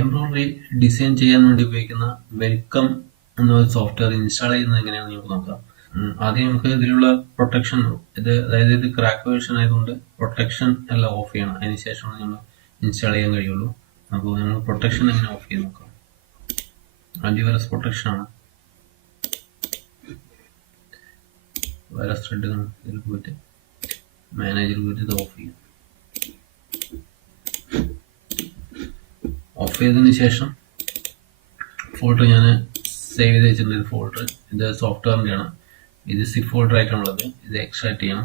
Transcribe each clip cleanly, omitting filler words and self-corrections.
Embroidery design ചെയ്യാൻ വേണ്ടി ഉപയോഗിക്കുന്ന വെൽക്കം എന്ന സോഫ്റ്റ്വെയർ ഇൻസ്റ്റാൾ ചെയ്യുന്നത് എങ്ങനെയാണെന്ന് നമുക്ക് നോക്കാം. ആദ്യം നമുക്ക് ഇതിലുള്ള പ്രൊട്ടക്ഷൻ അതായത് ഇത് ക്രാക്ക് വേർഷൻ ആയതുകൊണ്ട് പ്രൊട്ടക്ഷൻ എല്ലാം ഓഫ് ചെയ്യണം. അതിനുശേഷമാണ് നമ്മൾ ഇൻസ്റ്റാൾ ചെയ്യാൻ കഴിയുള്ളൂ. അപ്പോൾ നമ്മൾ പ്രൊട്ടക്ഷൻ എങ്ങനെ ഓഫ് ചെയ്ത് നോക്കാം. ആന്റിവൈറസ് പ്രൊട്ടക്ഷൻ ആണ്. വൈറസ് ത്രെഡ് ഇതിൽ പോയിട്ട് മാനേജർ പോയിട്ട് ഇത് ഓഫ് ചെയ്യും. ഓഫ് ചെയ്തതിന് ശേഷം ഫോൾഡർ ഞാൻ സേവ് ചെയ്ത് വെച്ചിട്ടുണ്ട്. ഇത് ഫോൾഡർ ഇത് സോഫ്റ്റ്വെയറിൻ്റെ ആണ്. ഇത് സിപ്പ് ഫോൾഡർ ആയിട്ടുള്ളത്. ഇത് എക്സ്ട്രാക്ട് ചെയ്യാം.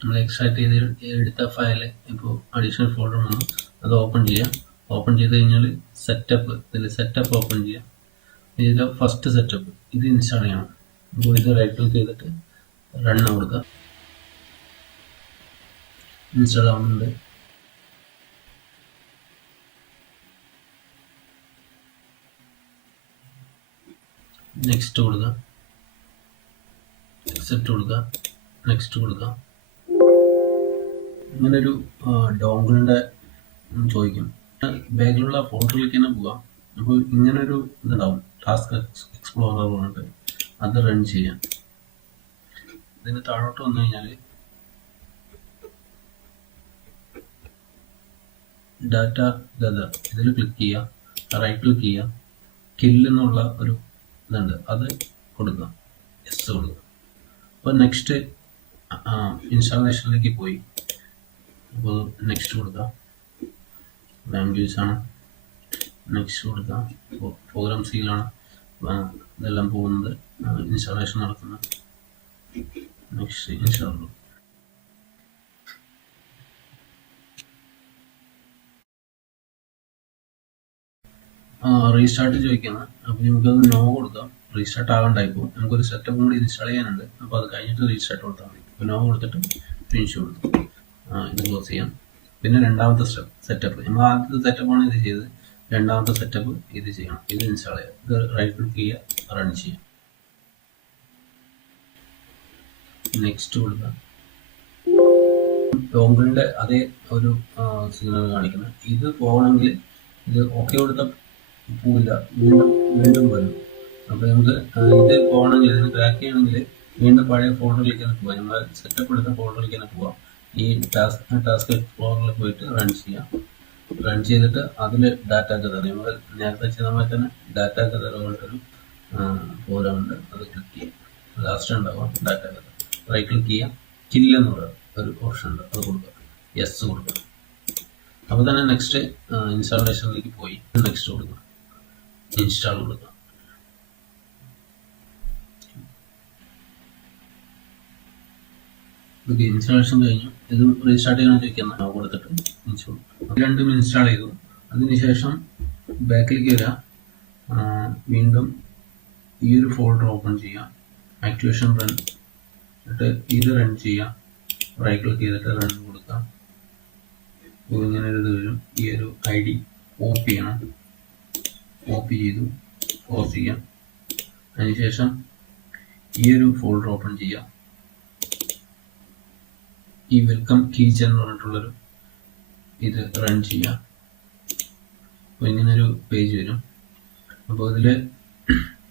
നമ്മൾ എക്സ്ട്രാക്ട് ചെയ്ത് എടുത്ത ഫയൽ ഇപ്പോൾ അഡീഷണൽ ഫോൾഡർ വന്നു. അത് ഓപ്പൺ ചെയ്യാം. ഓപ്പൺ ചെയ്ത് കഴിഞ്ഞാൽ സെറ്റപ്പ്, ഇതിൽ സെറ്റപ്പ് ഓപ്പൺ ചെയ്യാം. ഇതിൻ്റെ ഫസ്റ്റ് സെറ്റപ്പ് ഇത് ഇൻസ്റ്റാൾ ചെയ്യണം. അപ്പോൾ ഇത് റൈറ്റ് ക്ലിക്ക് ചെയ്തിട്ട് റൺ കൊടുക്കുക. ഇൻസ്റ്റാൾ ആവുന്നുണ്ട്. നെക്സ്റ്റ് കൊടുക്കുക, അക്സെപ്റ്റ് കൊടുക്കുക, നെക്സ്റ്റ് കൊടുക്കുക. ഇങ്ങനൊരു ഡോങ്കിളിൻ്റെ ചോദിക്കും. ബാക്കിലുള്ള ഫോൾഡറിലേക്ക് തന്നെ പോകാം. അപ്പോൾ ഇങ്ങനൊരു ഇതുണ്ടാവും, ടാസ്ക് എക്സ്പ്ലോറർ പറഞ്ഞിട്ട്. അത് റൺ ചെയ്യാം. ഇതിന് താഴോട്ട് വന്നു കഴിഞ്ഞാൽ ഡാറ്റ ഗദർ ഇതിൽ ക്ലിക്ക് ചെയ്യുക, റൈറ്റ് ക്ലിക്ക് ചെയ്യുക, കില്ല് എന്നുള്ള ഒരു ഇതുണ്ട്, അത് കൊടുക്കുക, യെസ് കൊടുക്കുക. അപ്പോൾ നെക്സ്റ്റ് ഇൻസ്റ്റാളേഷനിലേക്ക് പോയി. അപ്പോൾ നെക്സ്റ്റ് കൊടുക്കുക. ലാംഗ്വേജ് ആണ്, നെക്സ്റ്റ് കൊടുക്കുക. പ്രോഗ്രാം സീലാണ് ഇതെല്ലാം പോകുന്നത്, ഇൻസ്റ്റാളേഷൻ നടക്കുന്നത്. Next install. റീസ്റ്റാർട്ട് ചോദിക്കുന്നത്. അപ്പോൾ നമുക്കത് നോ കൊടുക്കാം. റീസ്റ്റാർട്ട് ആകണ്ടായിപ്പോൾ നമുക്കൊരു സെറ്റപ്പ് കൂടി ഇൻസ്റ്റാൾ ചെയ്യാനുണ്ട്. അപ്പോൾ അത് കഴിഞ്ഞിട്ട് റീസ്റ്റാർട്ട് കൊടുത്താൽ മതി. അപ്പോൾ നോ കൊടുത്തിട്ട് ഫിനിഷ് കൊടുത്തു. ഇത് ക്ലോസ് ചെയ്യാം. പിന്നെ രണ്ടാമത്തെ സെറ്റപ്പ്, നമ്മൾ ആദ്യത്തെ സെറ്റപ്പാണ് ഇത് ചെയ്തത്. രണ്ടാമത്തെ സെറ്റപ്പ് ഇത് ചെയ്യണം. ഇത് ഇൻസ്റ്റാൾ ചെയ്യാം. ഇത് റൈറ്റ് ക്ലിക്ക് ചെയ്യുക, റൺ ചെയ്യാം. നെക്സ്റ്റ് കൊടുക്കുക. ഡോങ്കിളിൻ്റെ അതേ ഒരു സിഗ്നൽ കാണിക്കുന്നത്. ഇത് പോകണമെങ്കിൽ ഇത് ഓക്കെ കൊടുത്ത പോവില്ല, വീണ്ടും വരും. അപ്പോൾ നമുക്ക് ഇത് പോകണമെങ്കിൽ, ഇതിന് ക്രാക്ക് ചെയ്യണമെങ്കിൽ വീണ്ടും പഴയ ഫോൾഡറിലേക്ക് തന്നെ പോകാം. നമ്മൾ സെറ്റപ്പ് എടുത്ത ഫോൾഡറിലേക്ക് തന്നെ പോവാം. ഈ ടാസ്ക് എക്സ്പ്ലോററിൽ പോയിട്ട് റൺ ചെയ്യാം. റൺ ചെയ്തിട്ട് അതിൽ ഡാറ്റ ഗദർ, നമ്മൾ നേരത്തെ ചെയ്ത പോലെ തന്നെ ഡാറ്റ ഗദർ പോലൊരു പ്രോഗ്രാം ഉണ്ട്. അത് ക്ലിക്ക് ചെയ്യാം. ലാസ്റ്റ് ഉണ്ടാവാം ഡാറ്റ ഗദർ. റൈറ്റ് ക്ലിക്ക് ചെയ്യാം, കില്ല് എന്നുള്ള ഒരു ഓപ്ഷൻ ഉണ്ട്, അത് കൊടുക്കുക, യെസ് കൊടുക്കുക. അപ്പോൾ തന്നെ നെക്സ്റ്റ് ഇൻസ്റ്റാളേഷനിലേക്ക് പോയി. നെക്സ്റ്റ് കൊടുക്കുക, ഇൻസ്റ്റാൾ കൊടുക്കുക. ഓക്കെ, ഇൻസ്റ്റാളേഷൻ കഴിഞ്ഞു. ഇത് റീസ്റ്റാർട്ട് ചെയ്യണം ചോദിക്കുന്ന കൊടുത്തിട്ട് ഇൻസ്റ്റാൾ. രണ്ടും ഇൻസ്റ്റാൾ ചെയ്തു. അതിനുശേഷം ബാക്കിലേക്ക് വരിക. വീണ്ടും ഈ ഒരു ഫോൾഡർ ഓപ്പൺ ചെയ്യാം, ആക്ടിവേഷൻ റൺ. എന്നിട്ട് ഇത് റൺ ചെയ്യാം. റൈറ്റ് ക്ലിക്ക് ചെയ്തിട്ട് റൺ കൊടുക്കാം. അപ്പോൾ ഇങ്ങനെ ഒരു ഇത് വരും. ഈ ഒരു ID കോപ്പി ചെയ്യണം. കോപ്പി ചെയ്തു ക്ലോസ് ചെയ്യാം. അതിനുശേഷം ഈ ഒരു ഫോൾഡർ ഓപ്പൺ ചെയ്യാം. ഈ വെൽക്കം കീച്ചൻ എന്ന് പറഞ്ഞിട്ടുള്ളൊരു ഇത് റൺ ചെയ്യാം. അപ്പോൾ ഇങ്ങനൊരു പേജ് വരും. അപ്പോൾ ഇതിൽ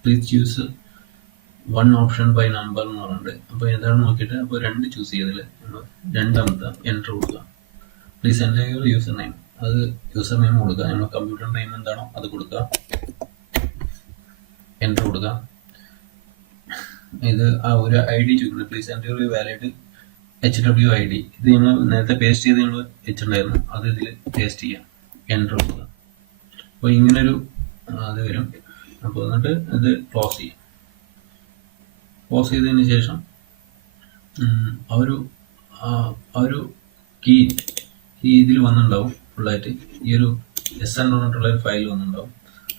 please choose one option by number എന്ന് പറഞ്ഞിട്ട്, അപ്പോൾ എന്താണ് നോക്കിയിട്ട് അപ്പോൾ 2 ചൂസ് ചെയ്തതിൽ രണ്ടാമത്തെ എൻ്റർ കൊടുക്കുക. Please enter your user name, അത് യൂസർ നെയിം കൊടുക്കുക. നമ്മൾ കമ്പ്യൂട്ടർ നെയിം എന്താണോ അത് കൊടുക്കുക, എൻ്റർ കൊടുക്കുക. ഇത് ആ ഒരു ID ചോദിക്കുന്നത്, please enter your valid HWID. ഇത് നമ്മൾ നേരത്തെ പേസ്റ്റ് ചെയ്ത് നമ്മൾ വെച്ചിട്ടുണ്ടായിരുന്നു, അത് ഇതിൽ പേസ്റ്റ് ചെയ്യാം. എൻ്റർ കൊടുക്കുക. അപ്പോൾ ഇങ്ങനൊരു അത് വരും. അപ്പോൾ എന്നിട്ട് ഇത് ക്ലോസ് ചെയ്യാം. ക്ലോസ് ചെയ്തതിന് ശേഷം ആ ഒരു കീ ഇതിൽ വന്നിട്ടുണ്ടാവും ഫുള്ളായിട്ട്. ഈ ഒരു SN എന്ന് പറഞ്ഞിട്ടുള്ള ഒരു ഫയൽ വന്നിട്ടുണ്ടാവും.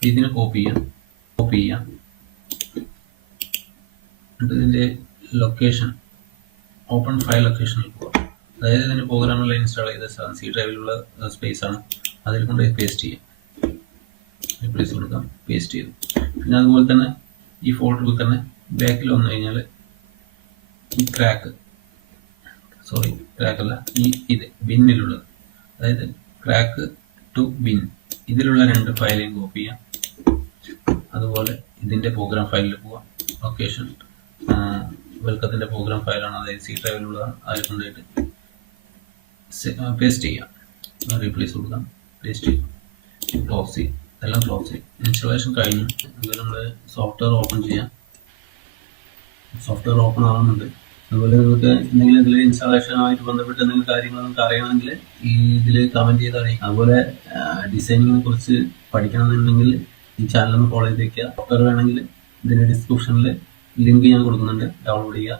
ഇതിനെ കോപ്പി ചെയ്യാം. എന്നിട്ട് ഇതിൻ്റെ ലൊക്കേഷൻ, ഓപ്പൺ ഫയൽ ലൊക്കേഷനിൽ പോകാം. അതായത് ഇതിന് പ്രോഗ്രാമെല്ലാം ഇൻസ്റ്റാൾ ചെയ്ത C ഡ്രൈവിലുള്ള സ്പേസ് ആണ്, അതിൽ കൊണ്ട് പേസ്റ്റ് ചെയ്യാം. റീപ്ലേസ് കൊടുക്കാം, പേസ്റ്റ് ചെയ്തു. പിന്നെ അതുപോലെ തന്നെ ഈ ഫോൾഡറിൽ തന്നെ ബാക്കിൽ വന്നു കഴിഞ്ഞാൽ ഈ ക്രാക്ക് സോറി ക്രാക്കല്ല, ഇത് ബിന്നിലുള്ളത്, അതായത് ക്രാക്ക് ടു ബിൻ, ഇതിലുള്ള 2 ഫയലേയും കോപ്പി ചെയ്യാം. അതുപോലെ ഇതിൻ്റെ പ്രോഗ്രാം ഫയലിൽ പോവാം. ലൊക്കേഷൻ വെൽക്കത്തിൻ്റെ പ്രോഗ്രാം ഫയലാണ്, അതായത് സി ഡ്രൈവിലുള്ളതാണ്. അതിൽ കൊണ്ടുപോയിട്ട് പേസ്റ്റ് ചെയ്യാം, റീപ്ലേസ് കൊടുക്കാം, പേസ്റ്റ് ചെയ്യാം, ക്ലോസ് ചെയ്യാം, എല്ലാം ക്ലോസ് ചെയ്യും. ഇൻസ്റ്റലേഷൻ കഴിഞ്ഞു. അതുപോലെ നമ്മൾ സോഫ്റ്റ്വെയർ ഓപ്പൺ ചെയ്യാം. സോഫ്റ്റ്വെയർ ഓപ്പൺ ആവുന്നുണ്ട്. അതുപോലെ നിങ്ങൾക്ക് എന്തെങ്കിലും ഇതിൽ ഇൻസ്റ്റാളേഷനുമായിട്ട് ബന്ധപ്പെട്ട് എന്തെങ്കിലും കാര്യങ്ങൾ നിങ്ങൾക്ക് അറിയണമെങ്കിൽ ഈ ഇതിൽ കമൻറ്റ് ചെയ്ത് അറിയിക്കാം. അതുപോലെ ഡിസൈനിങ്ങിനെ കുറിച്ച് പഠിക്കണമെന്നുണ്ടെങ്കിൽ ഈ ചാനൽ ഒന്ന് ഫോളോ ചെയ്ത് വയ്ക്കുക. സോഫ്റ്റ്വെയർ വേണമെങ്കിൽ ഇതിൻ്റെ ഡിസ്ക്രിപ്ഷനിൽ ലിങ്ക് ഞാൻ കൊടുക്കുന്നുണ്ട്, ഡൗൺലോഡ് ചെയ്യുക.